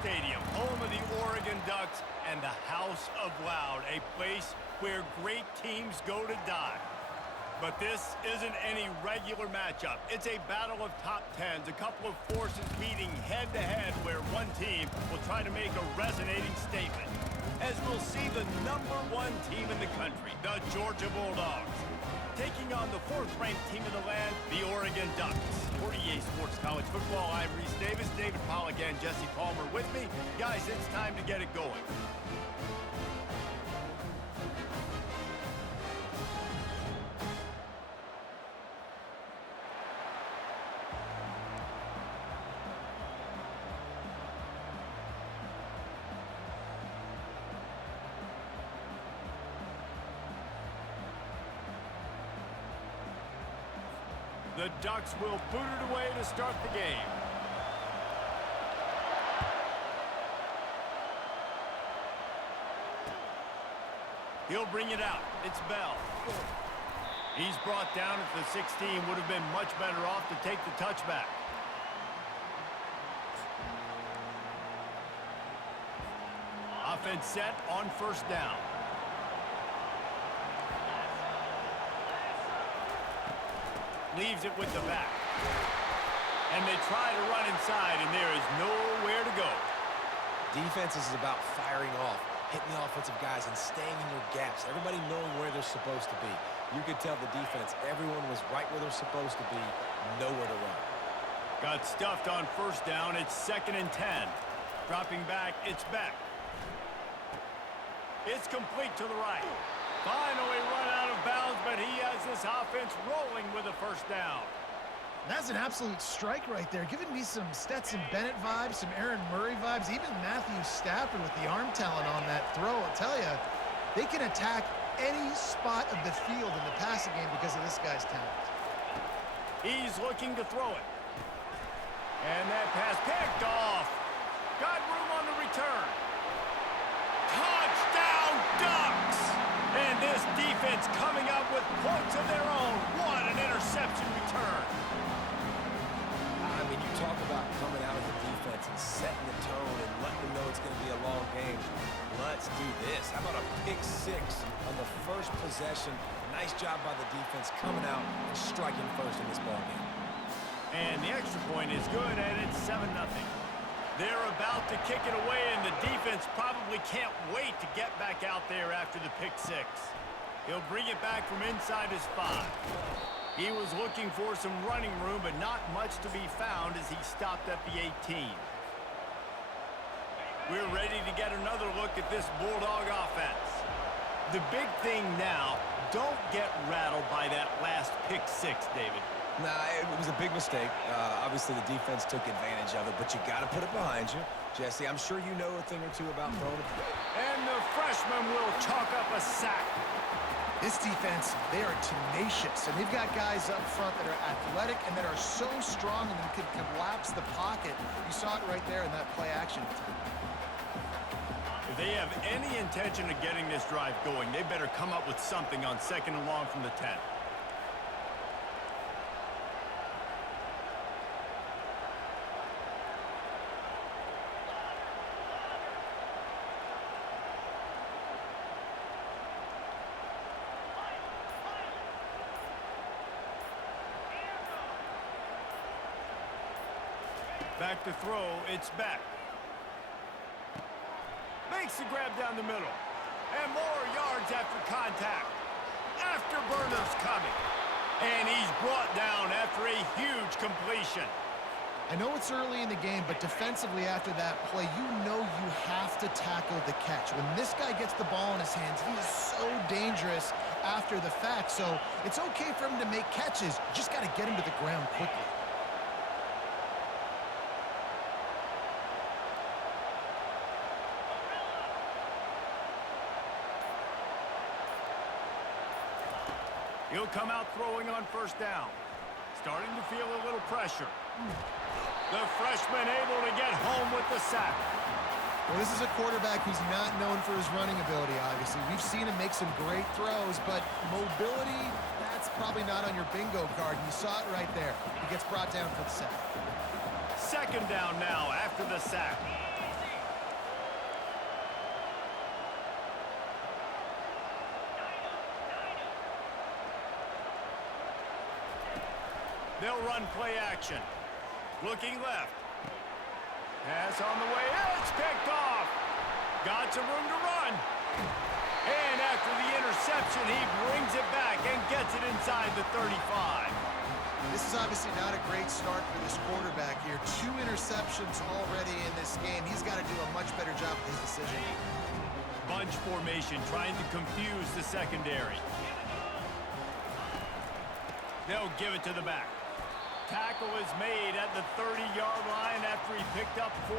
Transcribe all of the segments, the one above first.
Stadium, home of the Oregon Ducks and the House of Loud, a place where great teams go to die. But this isn't any regular matchup. It's a battle of top tens, a couple of forces meeting head-to-head where one team will try to make a resonating statement. As we'll see the #1 team in the country, the Georgia Bulldogs, taking on the 4th-ranked team in the land, the Oregon Ducks. For EA Sports College Football, I'm Reese Davis, David Pollack, and Jesse Palmer with me. Guys, it's time to get it going. The Ducks will boot it away to start the game. He'll bring it out. It's Bell. He's brought down at the 16. Would have been much better off to take the touchback. Offense set on 1st down. Leaves it with the back. And they try to run inside, and there is nowhere to go. Defense is about firing off, hitting the offensive guys, and staying in your gaps. Everybody knowing where they're supposed to be. You could tell the defense, everyone was right where they're supposed to be, nowhere to run. Got stuffed on 1st down. It's 2nd and 10. Dropping back, it's Beck. It's complete to the right. Finally run out of bounds, but he has this offense rolling with a 1st down. That's an absolute strike right there, giving me some Stetson Bennett vibes, some Aaron Murray vibes, even Matthew Stafford with the arm talent on that throw. I'll tell you, they can attack any spot of the field in the passing game because of this guy's talent. He's looking to throw it. And that pass picked off. Got room on the return. Touchdown, Ducks! And this defense coming up with points of their own. What an interception return. I mean, you talk about coming out of the defense and setting the tone and letting them know it's going to be a long game. Let's do this. How about a pick 6 on the 1st possession? Nice job by the defense coming out and striking first in this ball game. And the extra point is good, and it's 7-0. They're about to kick it away, and the defense probably can't wait to get back out there after the pick 6. He'll bring it back from inside his 5. He was looking for some running room, but not much to be found as he stopped at the 18. We're ready to get another look at this Bulldog offense. The big thing now, don't get rattled by that last pick 6, David. Nah, it was a big mistake. Obviously, the defense took advantage of it, but you got to put it behind you. Jesse, I'm sure you know a thing or two about throwing it. And the freshman will chalk up a sack. This defense, they are tenacious, and they've got guys up front that are athletic and that are so strong and that could collapse the pocket. You saw it right there in that play action. If they have any intention of getting this drive going, they better come up with something on 2nd and long from the 10. Back to throw, it's Beck. Makes the grab down the middle. And more yards after contact. Afterburner's coming. And he's brought down after a huge completion. I know it's early in the game, but defensively after that play, you know you have to tackle the catch. When this guy gets the ball in his hands, he is so dangerous after the fact. So it's okay for him to make catches. You just got to get him to the ground quickly. He'll come out throwing on 1st down. Starting to feel a little pressure. The freshman able to get home with the sack. Well, this is a quarterback who's not known for his running ability, obviously. We've seen him make some great throws, but mobility, that's probably not on your bingo card. You saw it right there. He gets brought down for the sack. 2nd down now after the sack. They'll run play action. Looking left. Pass on the way. It's picked off. Got some room to run. And after the interception, he brings it back and gets it inside the 35. This is obviously not a great start for this quarterback here. 2 interceptions already in this game. He's got to do a much better job with his decision. Bunch formation trying to confuse the secondary. They'll give it to the back. Tackle is made at the 30-yard line after he picked up 4.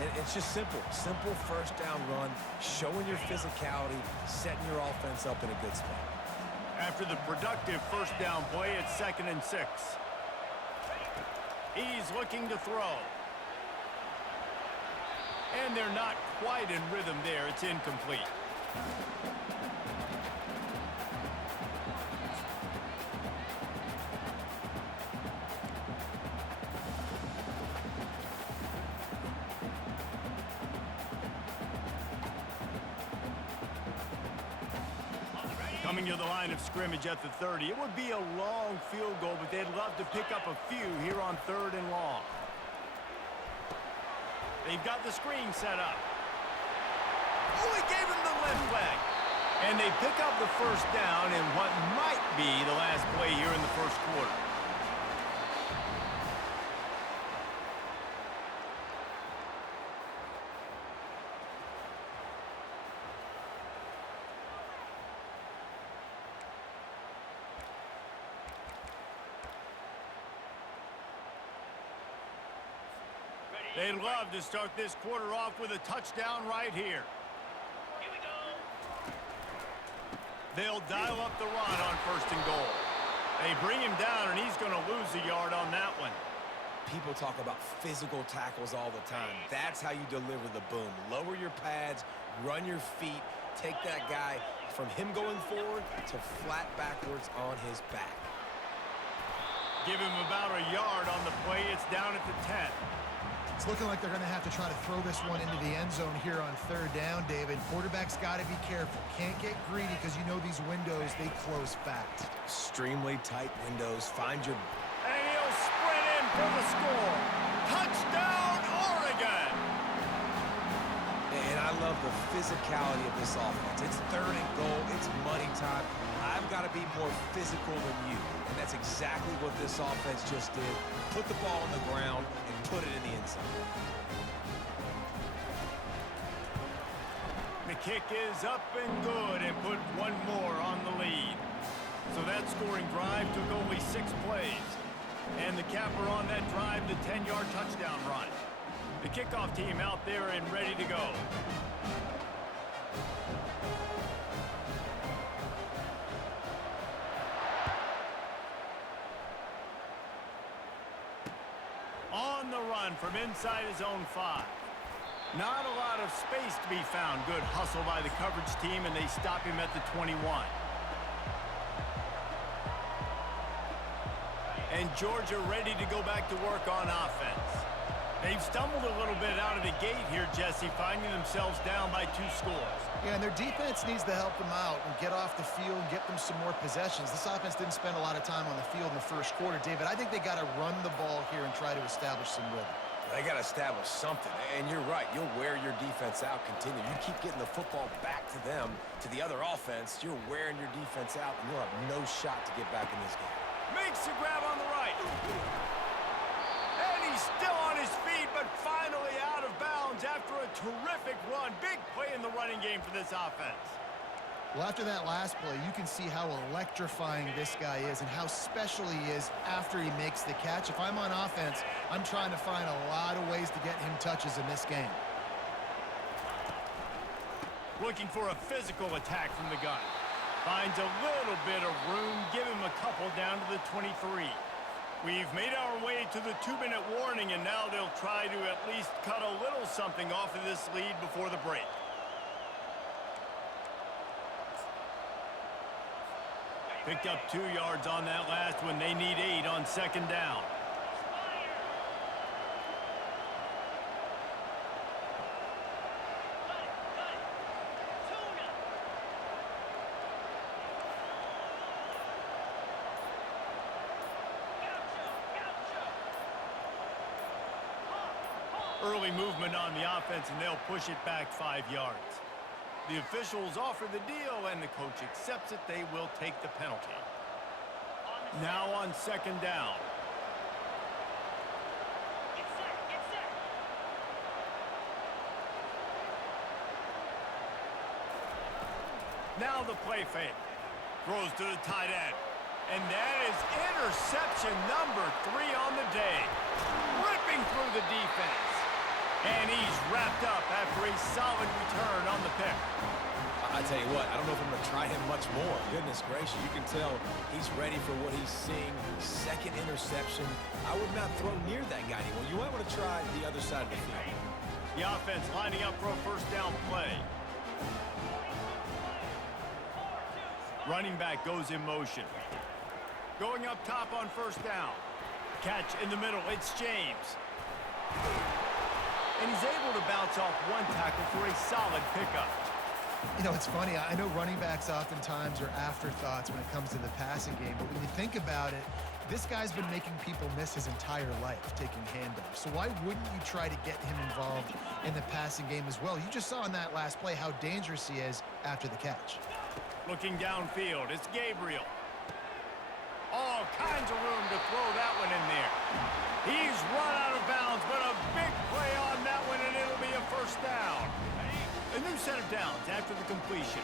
And it's just simple. Simple first down run, showing your physicality, setting your offense up in a good spot. After the productive first down play, it's 2nd and 6. He's looking to throw. And they're not quite in rhythm there. It's incomplete. Coming to the line of scrimmage at the 30. It would be a long field goal, but they'd love to pick up a few here on 3rd and long. They've got the screen set up. Oh, he gave him the left leg. And they pick up the first down in what might be the last play here in the first quarter. They'd love to start this quarter off with a touchdown right here. Here we go. They'll dial up the run on 1st and goal. They bring him down, and he's going to lose a yard on that one. People talk about physical tackles all the time. That's how you deliver the boom. Lower your pads, run your feet, take that guy from him going forward to flat backwards on his back. Give him about a yard on the play. It's down at the 10. It's looking like they're going to have to try to throw this one into the end zone here on 3rd down, David. Quarterback's got to be careful. Can't get greedy because you know these windows, they close fast. Extremely tight windows. Find your... And he'll sprint in for the score. Touchdown, Oregon! And I love the physicality of this offense. It's 3rd and goal. It's money time. I've got to be more physical than you. And that's exactly what this offense just did. Put the ball on the ground and put it in the end zone. The kick is up and good and put one more on the lead. So that scoring drive took only 6 plays. And the capper on that drive, the 10-yard touchdown run. The kickoff team out there and ready to go. On the run from inside his own 5. Not a lot of space to be found. Good hustle by the coverage team, and they stop him at the 21. And Georgia ready to go back to work on offense. They've stumbled a little bit out of the gate here, Jesse, finding themselves down by 2 scores. Yeah, and their defense needs to help them out and get off the field and get them some more possessions. This offense didn't spend a lot of time on the field in the first quarter, David. I think they got to run the ball here and try to establish some rhythm. They got to establish something. And you're right. You'll wear your defense out, continue. You keep getting the football back to them, to the other offense, you're wearing your defense out, and you'll have no shot to get back in this game. Makes the grab on the right. And he's still on his feet, but finally out of bounds after a terrific run. Big play in the running game for this offense. Well, after that last play, you can see how electrifying this guy is and how special he is after he makes the catch. If I'm on offense, I'm trying to find a lot of ways to get him touches in this game. Looking for a physical attack from the gun. Finds a little bit of room. Give him a couple down to the 23. We've made our way to the 2-minute warning, and now they'll try to at least cut a little something off of this lead before the break. Picked up 2 yards on that last one. They need 8 on 2nd down. Early movement on the offense, and they'll push it back 5 yards. The officials offer the deal, and the coach accepts it. They will take the penalty. Now on second down. Get set. Now the play fake. Throws to the tight end. And that is interception number 3 on the day. Ripping through the defense. And he's wrapped up after a solid return on the pick. I tell you what, I don't know if I'm going to try him much more. Goodness gracious, you can tell he's ready for what he's seeing. Second interception. I would not throw near that guy anymore. You might want to try the other side of the field. The offense lining up for a first down play. Running back goes in motion. Going up top on first down. Catch in the middle. It's James. And he's able to bounce off one tackle for a solid pickup. You know, it's funny. I know running backs oftentimes are afterthoughts when it comes to the passing game, but when you think about it, this guy's been making people miss his entire life taking handoffs. So why wouldn't you try to get him involved in the passing game as well? You just saw in that last play how dangerous he is after the catch. Looking downfield, it's Gabriel. All kinds of room to throw that one in there. He's run out of bounds, but a big play on that one, and it'll be a first down. A new set of downs after the completion.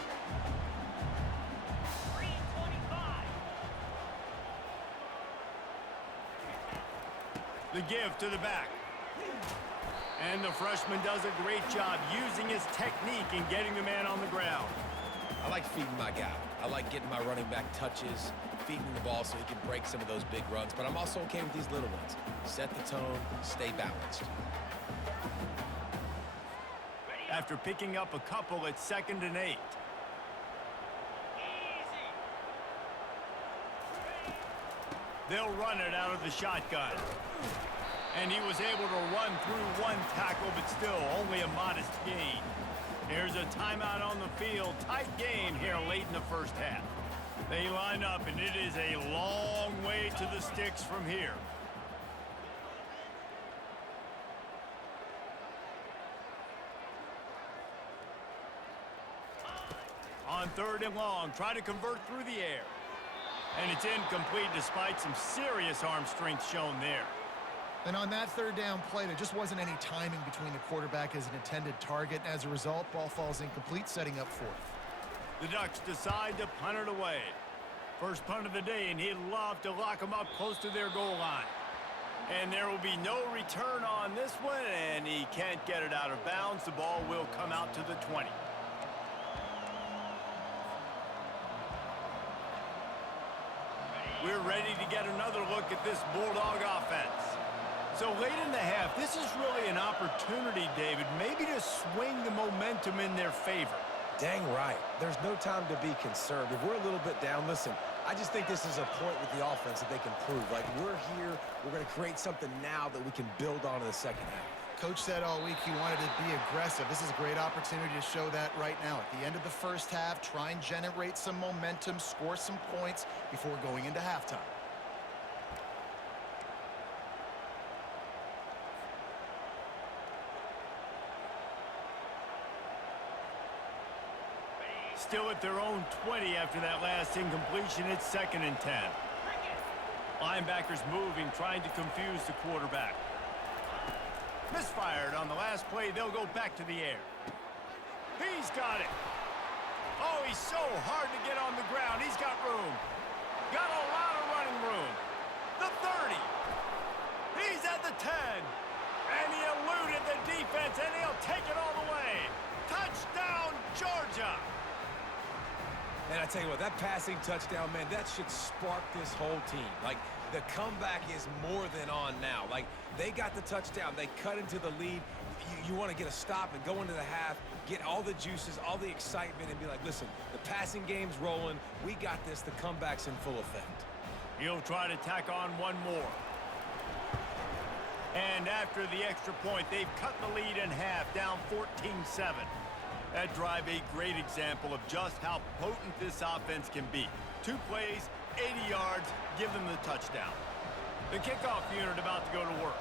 3:25. The give to the back. And the freshman does a great job using his technique and getting the man on the ground. I like feeding my guy. I like getting my running back touches, feeding the ball so he can break some of those big runs. But I'm also okay with these little ones. Set the tone, stay balanced. After picking up a couple, it's 2nd and 8. Easy. They'll run it out of the shotgun. And he was able to run through one tackle, but still only a modest gain. Here's a timeout on the field. Tight game here late in the first half. They line up, and it is a long way to the sticks from here. On 3rd and long, try to convert through the air. And it's incomplete despite some serious arm strength shown there. And on that 3rd down play, there just wasn't any timing between the quarterback as an intended target. As a result, ball falls incomplete, setting up 4th. The Ducks decide to punt it away. First punt of the day, and he'd love to lock them up close to their goal line. And there will be no return on this one, and he can't get it out of bounds. The ball will come out to the 20. We're ready to get another look at this Bulldog offense. So late in the half, this is really an opportunity, David, maybe to swing the momentum in their favor. Dang right. There's no time to be concerned. If we're a little bit down, listen, I just think this is a point with the offense that they can prove. Like, we're here, we're going to create something now that we can build on in the second half. Coach said all week he wanted to be aggressive. This is a great opportunity to show that right now. At the end of the first half, try and generate some momentum, score some points before going into halftime. Still at their own 20 after that last incompletion. It's 2nd and 10. Linebackers moving, trying to confuse the quarterback. Misfired on the last play. They'll go back to the air. He's got it. Oh, he's so hard to get on the ground. He's got room. Got a lot of running room. The 30. He's at the 10. And he eluded the defense, and he'll take it all the way. Touchdown, Georgia. And I tell you what, that passing touchdown, man, that should spark this whole team. Like, the comeback is more than on now. Like, they got the touchdown. They cut into the lead. You want to get a stop and go into the half, get all the juices, all the excitement, and be like, listen, the passing game's rolling. We got this. The comeback's in full effect. He'll try to tack on one more. And after the extra point, they've cut the lead in half, down 14-7. That drive a great example of just how potent this offense can be. 2 plays, 80 yards, give them the touchdown. The kickoff unit about to go to work.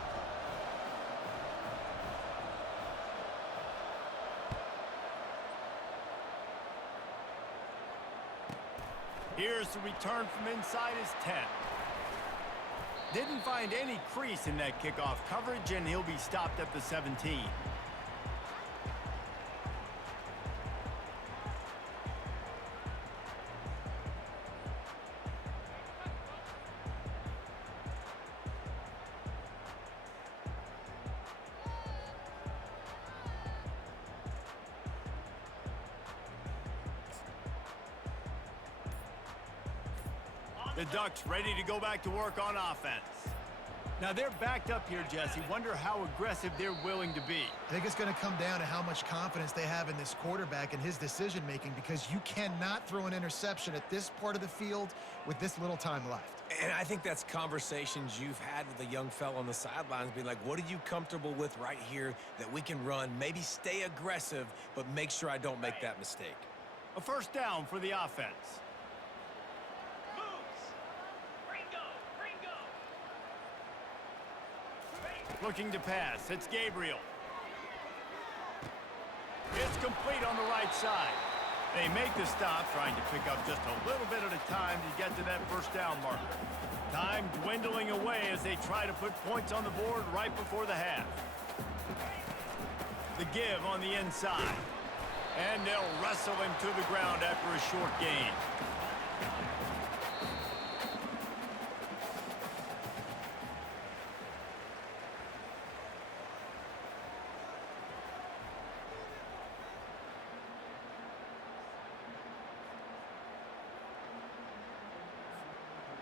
Here's the return from inside his 10. Didn't find any crease in that kickoff coverage, and he'll be stopped at the 17. The Ducks ready to go back to work on offense. Now they're backed up here, Jesse. Wonder how aggressive they're willing to be. I think it's going to come down to how much confidence they have in this quarterback and his decision-making, because you cannot throw an interception at this part of the field with this little time left. And I think that's conversations you've had with a young fella on the sidelines, being like, what are you comfortable with right here that we can run? Maybe stay aggressive, but make sure I don't make that mistake. A first down for the offense. Looking to pass. It's Gabriel. It's complete on the right side. They make the stop, trying to pick up just a little bit at a time to get to that first down marker. Time dwindling away as they try to put points on the board right before the half. The give on the inside. And they'll wrestle him to the ground after a short gain.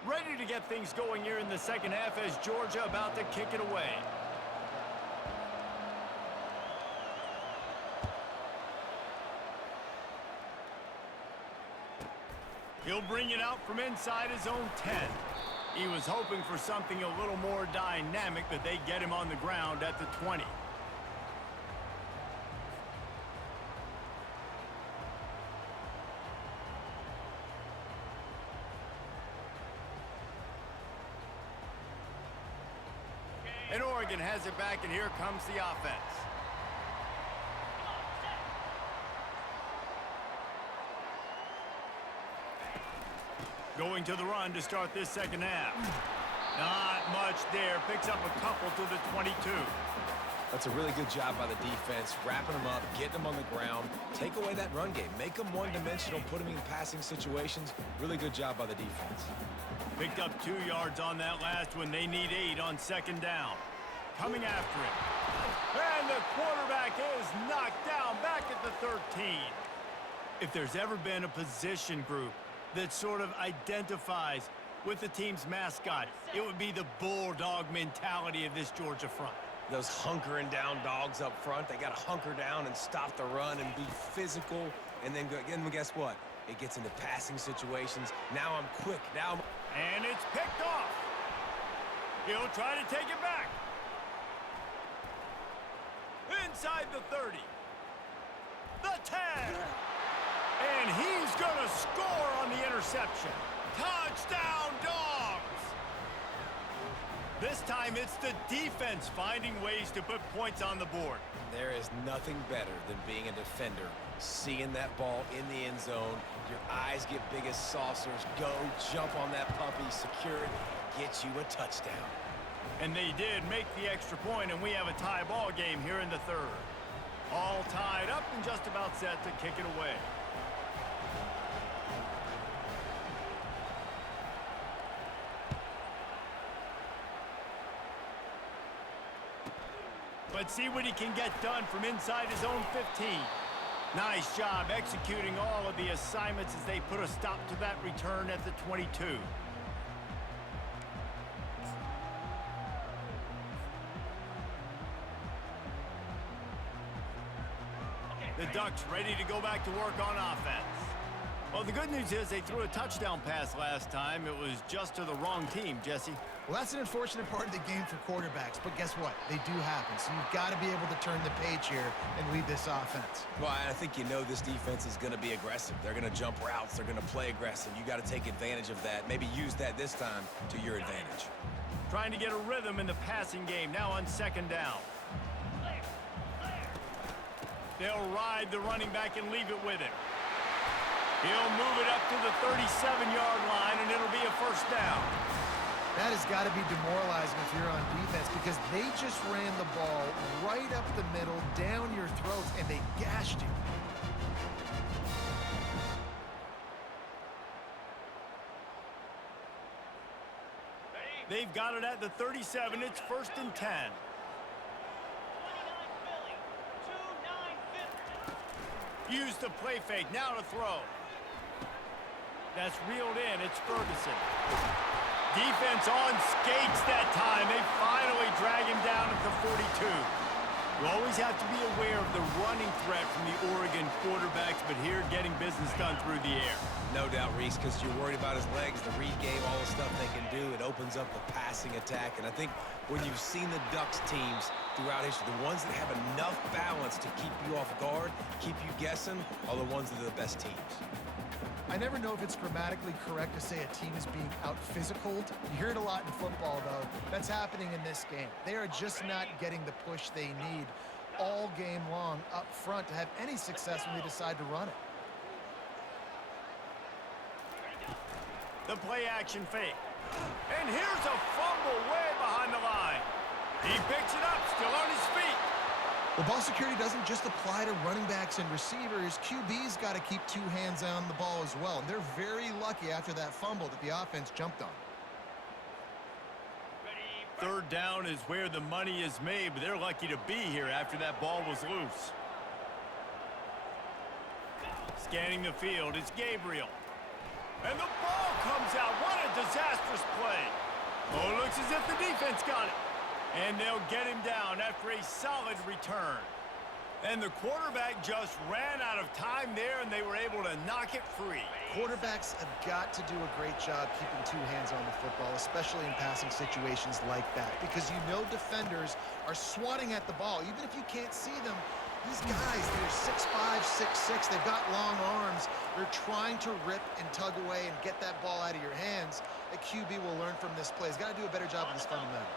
Ready to get things going here in the second half as Georgia about to kick it away. He'll bring it out from inside his own 10. He was hoping for something a little more dynamic, but they get him on the ground at the 20. And Oregon has it back, and here comes the offense. Going to the run to start this second half. Not much there. Picks up a couple to the 22. That's a really good job by the defense, wrapping them up, getting them on the ground. Take away that run game. Make them one-dimensional, put them in passing situations. Really good job by the defense. Picked up 2 yards on that last one. They need 8 on second down. Coming after it. And the quarterback is knocked down back at the 13. If there's ever been a position group that sort of identifies with the team's mascot, it would be the bulldog mentality of this Georgia front. Those hunkering down dogs up front, they got to hunker down and stop the run and be physical. And then guess what? It gets into passing situations. Now I'm quick. Now And it's picked off. He'll try to take it back. Inside the 30. The 10. And he's going to score on the interception. Touchdown, Dogs! This time it's the defense finding ways to put points on the board. There is nothing better than being a defender, seeing that ball in the end zone. Your eyes get big as saucers. Go, jump on that puppy, secure it, get you a touchdown. And they did make the extra point, and we have a tie ball game here in the third. All tied up and just about set to kick it away. Let's see what he can get done from inside his own 15. Nice job executing all of the assignments as they put a stop to that return at the 22. The Ducks ready to go back to work on offense. Well, the good news is they threw a touchdown pass last time. It was just to the wrong team, Jesse. Well, that's an unfortunate part of the game for quarterbacks, but guess what? They do happen, so you've got to be able to turn the page here and lead this offense. Well, I think you know this defense is going to be aggressive. They're going to jump routes. They're going to play aggressive. You got to take advantage of that. Maybe use that this time to your advantage. Trying to get a rhythm in the passing game now on second down. They'll ride the running back and leave it with him. He'll move it up to the 37-yard line, and it'll be a first down. That has got to be demoralizing if you're on defense because they just ran the ball right up the middle, down your throats, and they gashed you. They've got it at the 37. It's 1st and 10. 29 Philly. 2-9 Philly. Use the play fake. Now to throw. That's reeled in. It's Ferguson. Defense on skates that time. They finally drag him down at the 42. You always have to be aware of the running threat from the Oregon quarterbacks, but here getting business done through the air. No doubt, Reese, because you're worried about his legs, the read game, all the stuff they can do. It opens up the passing attack. And I think when you've seen the Ducks teams throughout history, the ones that have enough balance to keep you off guard, keep you guessing, are the ones that are the best teams. I never know if it's grammatically correct to say a team is being out-physicaled. You hear it a lot in football, though. That's happening in this game. They are just not getting the push they need all game long up front to have any success when they decide to run it. The play action fake. And here's a fumble way behind the line. He picks it up, still on his feet. Well, ball security doesn't just apply to running backs and receivers. QB's got to keep two hands on the ball as well. And they're very lucky after that fumble that the offense jumped on. Third down is where the money is made, but they're lucky to be here after that ball was loose. Scanning the field, it's Gabriel. And the ball comes out. What a disastrous play. Oh, it looks as if the defense got it. And they'll get him down after a solid return. And the quarterback just ran out of time there, and they were able to knock it free. Quarterbacks have got to do a great job keeping two hands on the football, especially in passing situations like that, because you know defenders are swatting at the ball. Even if you can't see them, these guys, they're 6'5", 6'6", they've got long arms. They're trying to rip and tug away and get that ball out of your hands. A QB will learn from this play. He's got to do a better job with his fundamentals.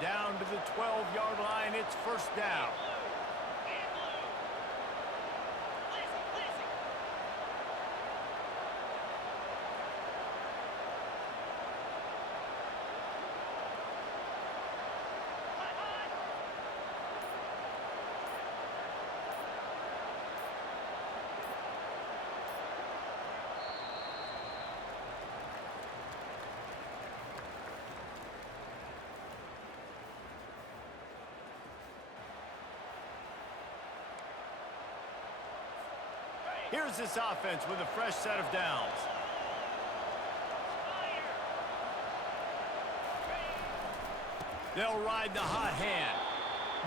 Down to the 12-yard line, it's first down. Here's this offense with a fresh set of downs. They'll ride the hot hand.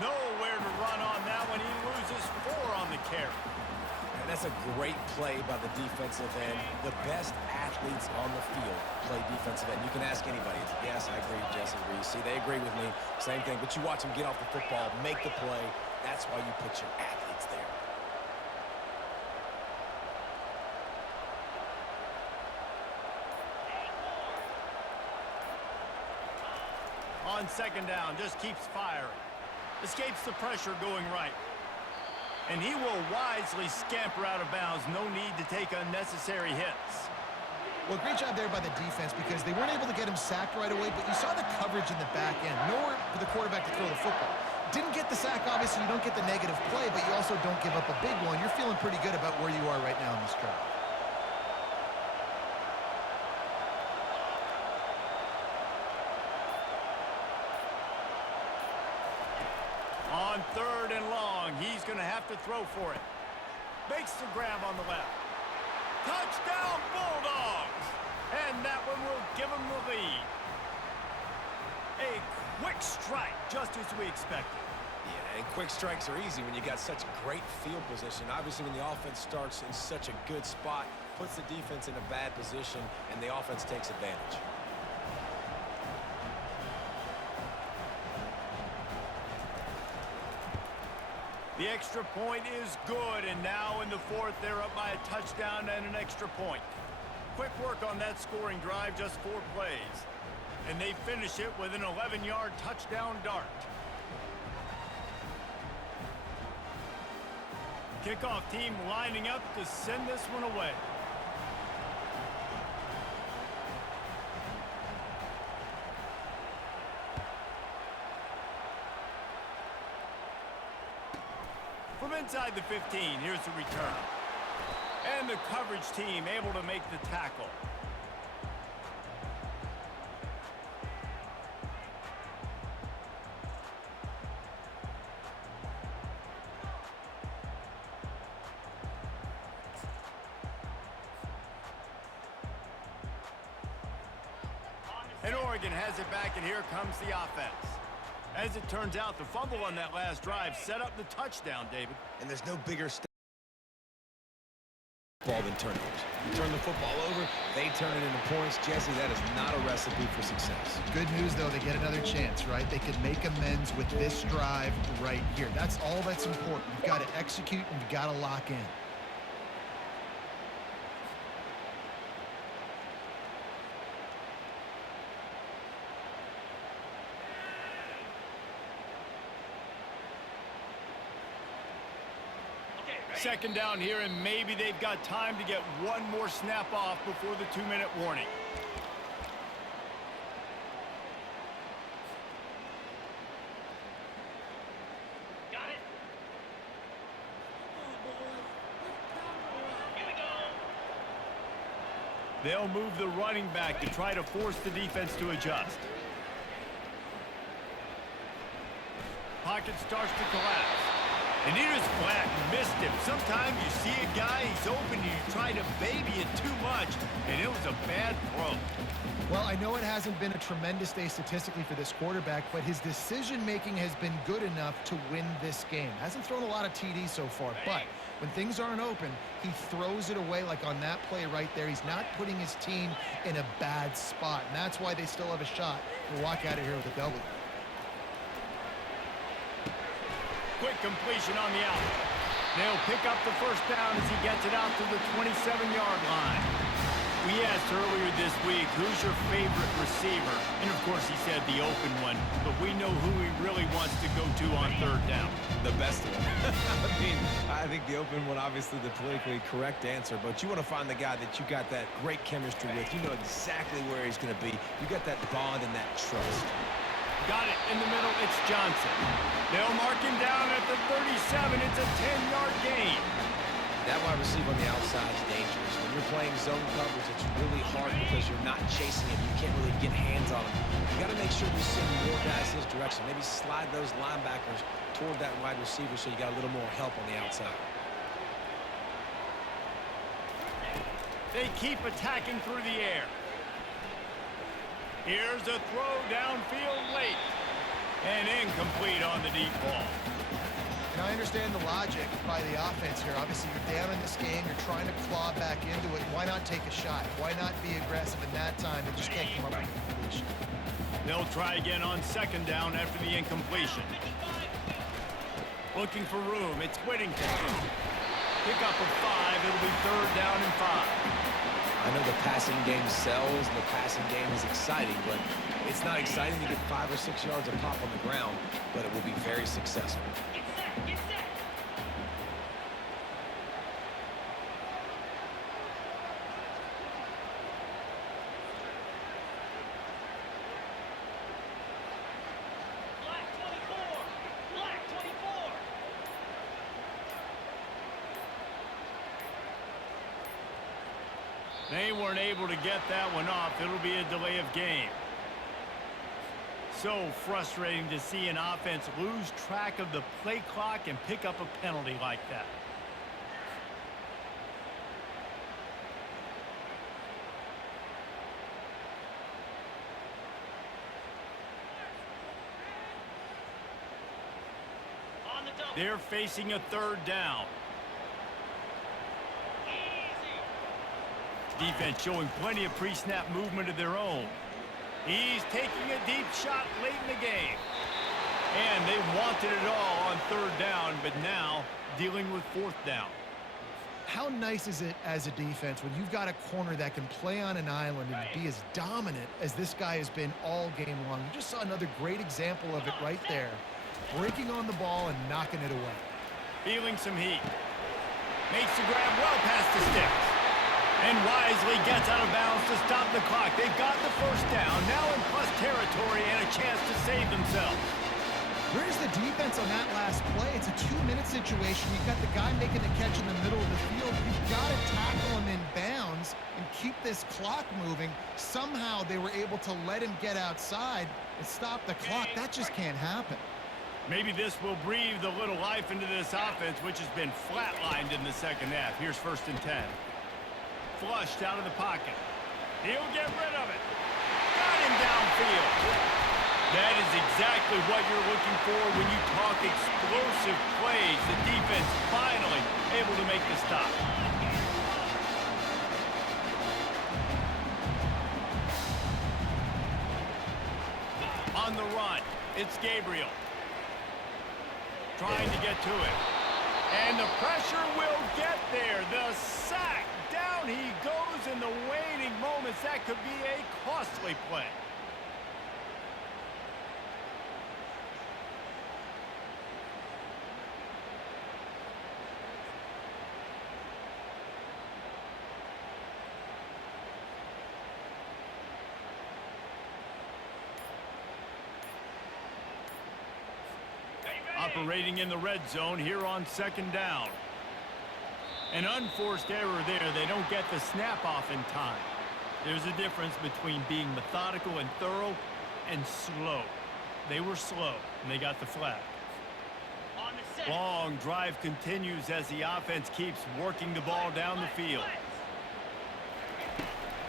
Nowhere to run on that one. He loses 4 on the carry. And that's a great play by the defensive end. The best athletes on the field play defensive end. You can ask anybody. Yes, I agree, Jesse Reese. See, they agree with me. Same thing. But you watch them get off the football, make the play. That's why you put your athletes there. On second down, just keeps firing. Escapes the pressure going right. And he will wisely scamper out of bounds. No need to take unnecessary hits. Well, great job there by the defense because they weren't able to get him sacked right away, but you saw the coverage in the back end. Nowhere for the quarterback to throw the football. Didn't get the sack, obviously. You don't get the negative play, but you also don't give up a big one. You're feeling pretty good about where you are right now in this drive. On third and long, he's going to have to throw for it. Makes the grab on the left. Touchdown, Bulldogs! And that one will give them the lead. A quick strike, just as we expected. Yeah, and quick strikes are easy when you got such great field position. Obviously, when the offense starts in such a good spot, puts the defense in a bad position, and the offense takes advantage. The extra point is good, and now in the fourth, they're up by a touchdown and an extra point. Quick work on that scoring drive, just 4 plays. And they finish it with an 11-yard touchdown dart. Kickoff team lining up to send this one away. From inside the 15, here's the return. And the coverage team able to make the tackle. And Oregon has it back, and here comes the offense. As it turns out, the fumble on that last drive set up the touchdown, David. And there's no bigger ball than turnovers. You turn the football over, they turn it into points. Jesse, that is not a recipe for success. Good news, though, they get another chance, right? They could make amends with this drive right here. That's all that's important. You've got to execute, and you've got to lock in. Second down here, and maybe they've got time to get one more snap off before the 2-minute warning. Got it. Here we go. They'll move the running back to try to force the defense to adjust. Pocket starts to collapse. And he just flat missed him. Sometimes you see a guy, he's open, and you try to baby it too much, and it was a bad throw. Well, I know it hasn't been a tremendous day statistically for this quarterback, but his decision-making has been good enough to win this game. Hasn't thrown a lot of TDs so far, but when things aren't open, he throws it away like on that play right there. He's not putting his team in a bad spot, and that's why they still have a shot to walk out of here with a W. Quick completion on the out. They'll pick up the first down as he gets it out to the 27-yard line. We asked earlier this week, who's your favorite receiver? And, of course, he said the open one, but we know who he really wants to go to on third down. The best one. I mean, I think the open one, obviously the politically correct answer, but you want to find the guy that you got that great chemistry with. You know exactly where he's going to be. You got that bond and that trust. Got it in the middle, it's Johnson. They'll mark him down at the 37. It's a 10-yard gain. That wide receiver on the outside is dangerous. When you're playing zone coverage, it's really hard because you're not chasing him. You can't really get hands on him. You got to make sure you send more guys his direction. Maybe slide those linebackers toward that wide receiver so you got a little more help on the outside. They keep attacking through the air. Here's a throw downfield late. And incomplete on the deep ball. And I understand the logic by the offense here. Obviously, you're down in this game. You're trying to claw back into it. Why not take a shot? Why not be aggressive in that time and just can't come up with a completion? They'll try again on second down after the incompletion. Looking for room. It's Whittington. Pick up of 5. It'll be third down and 5. I know the passing game sells, and the passing game is exciting, but it's not exciting to get 5 or 6 yards of pop on the ground, but it will be very successful. Get set. Get set. Black 24. Black 24. They weren't able to get that one off. It'll be a delay of game. So frustrating to see an offense lose track of the play clock and pick up a penalty like that. On the double. They're facing a third down. Defense showing plenty of pre-snap movement of their own. He's taking a deep shot late in the game. And they wanted it all on third down, but now dealing with fourth down. How nice is it as a defense when you've got a corner that can play on an island and be as dominant as this guy has been all game long? You just saw another great example of it right there. Breaking on the ball and knocking it away. Feeling some heat. Makes the grab well past the sticks. And wisely gets out of bounds to stop the clock. They've got the first down, now in plus territory and a chance to save themselves. Where's the defense on that last play? It's a 2-minute situation. You've got the guy making the catch in the middle of the field. You've got to tackle him in bounds and keep this clock moving. Somehow they were able to let him get outside and stop the clock. That just can't happen. Maybe this will breathe a little life into this offense, which has been flatlined in the second half. Here's 1st and 10. Flushed out of the pocket. He'll get rid of it. Got him downfield. That is exactly what you're looking for when you talk explosive plays. The defense finally able to make the stop. On the run, it's Gabriel. Trying to get to it. And the pressure will get there. The sack. Down he goes in the waning moments. That could be a costly play. Operating in the red zone here on 2nd down. An unforced error there. They don't get the snap off in time. There's a difference between being methodical and thorough and slow. They were slow, and they got the flag. On the set. Long drive continues as the offense keeps working the ball down the field.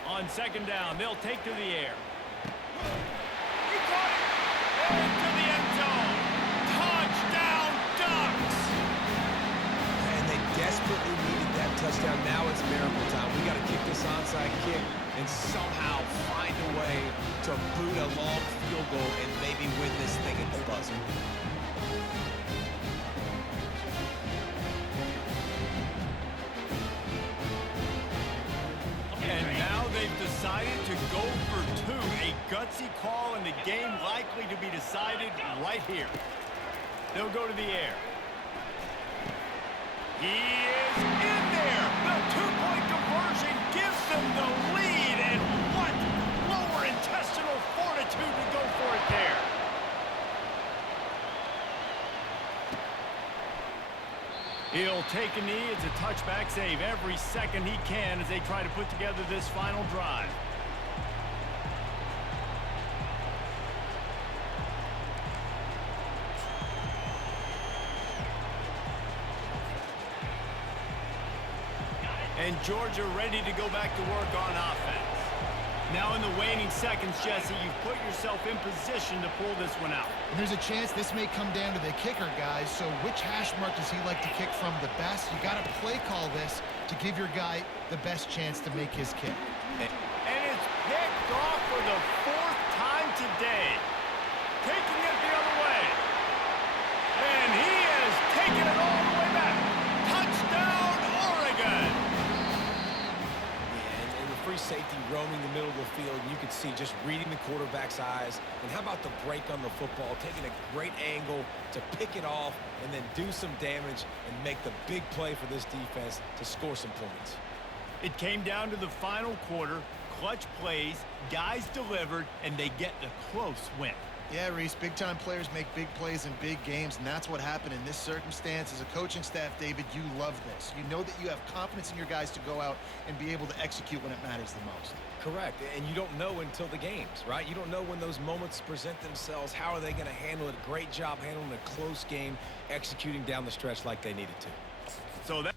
On 2nd down, they'll take to the air. He caught it! Into the end zone. Touchdown, Ducks! And they desperately needed that touchdown. Now it's miracle time. We got to kick this onside kick and somehow find a way to boot a long field goal and maybe win this thing at the buzzer. And now they've decided to go for 2. A gutsy call, and the game likely to be decided right here. They'll go to the air. He is in there. The 2-point conversion gives them the lead. And what lower intestinal fortitude to go for it there. He'll take a knee. It's a touchback save every second he can as they try to put together this final drive. And Georgia ready to go back to work on offense. Now in the waning seconds, Jesse, you've put yourself in position to pull this one out. And there's a chance this may come down to the kicker, guys. So which hash mark does he like to kick from the best? You got to play call this to give your guy the best chance to make his kick. And it's picked off for the 4th time today. Taking it the other way. And he has taken it all the way back. Touchdown, Oregon! And the free safety roaming the middle of the field, and you can see just reading the quarterback's eyes. And how about the break on the football, taking a great angle to pick it off and then do some damage and make the big play for this defense to score some points. It came down to the final quarter. Clutch plays, guys delivered, and they get the close win. Yeah, Reese, big-time players make big plays in big games, and that's what happened in this circumstance. As a coaching staff, David, you love this. You know that you have confidence in your guys to go out and be able to execute when it matters the most. Correct, and you don't know until the games, right? You don't know when those moments present themselves. How are they going to handle it? Great job handling a close game, executing down the stretch like they needed to. So that